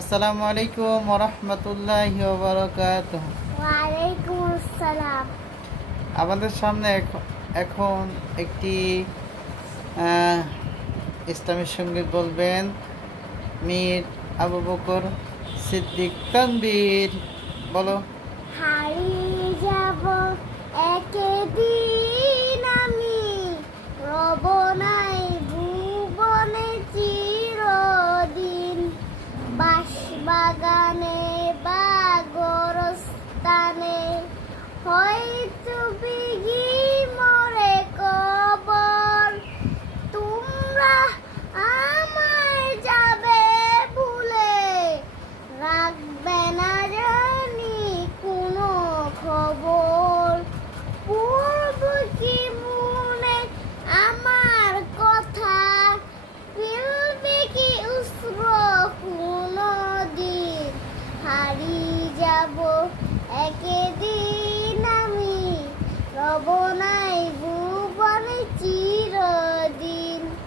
আসসালামু আলাইকুম ওয়া রাহমাতুল্লাহি ওয়া বারাকাতুহু। ওয়ালাইকুম আসসালাম। আমাদের সামনে এখন একটি ইসলামী সঙ্গীত বলবেন মীর আবু বকর সিদ্দিক তানভীর। বলো। হারিয়ে যাব একদিন আমি, রব নাই ভুবনে চিরদিন। বাঁশবাগানে বা গোরস্থানে হয়তো বিঘি মরে কবর। তোমরা আমায় যাবে ভুলে, রাখবে না জানি কোনো খবর। পূর্ব কি মনে আমার কথা, ফেলবে কি উস্র কোনো দিন। হারিয়ে যাব একদিন